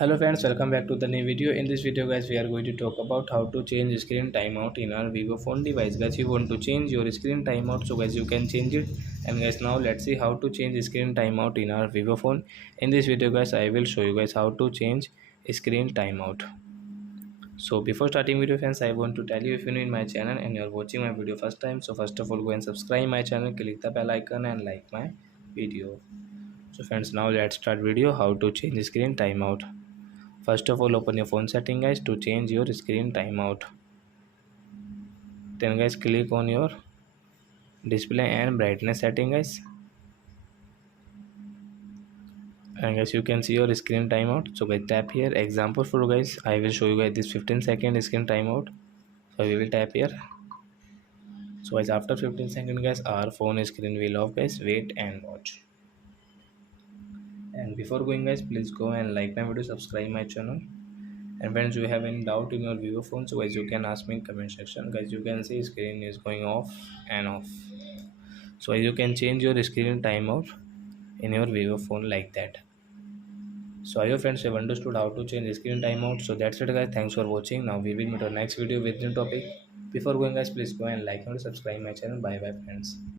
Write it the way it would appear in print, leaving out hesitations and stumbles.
Hello friends, welcome back to the new video. In this video guys, we are going to talk about how to change screen timeout in our Vivo phone device. Guys, you want to change your screen timeout, so guys you can change it. And guys, now let's see how to change screen timeout in our Vivo phone. In this video guys, I will show you guys how to change screen timeout. So before starting video friends, I want to tell you, if you're new in my channel and you're watching my video first time, so first of all go and subscribe my channel, click the bell icon and like my video. So friends, now let's start video how to change screen timeout. First of all, open your phone setting guys to change your screen timeout. Then guys, click on your display and brightness setting guys, and guys you can see your screen timeout. So guys, tap here. Example for guys, I will show you guys this 15-second screen timeout. So we will tap here. So guys, after 15 seconds guys, our phone screen will off guys. Wait and watch. And before going guys, please go and like my video, subscribe my channel. And friends, you have any doubt in your Vivo phone, so guys you can ask me in comment section. Guys, you can see screen is going off and off. So you can change your screen timeout in your Vivo phone like that. So I hope friends have understood how to change screen timeout. So that's it guys, thanks for watching. Now we will meet our next video with new topic. Before going guys, please go and like and subscribe my channel. Bye bye friends.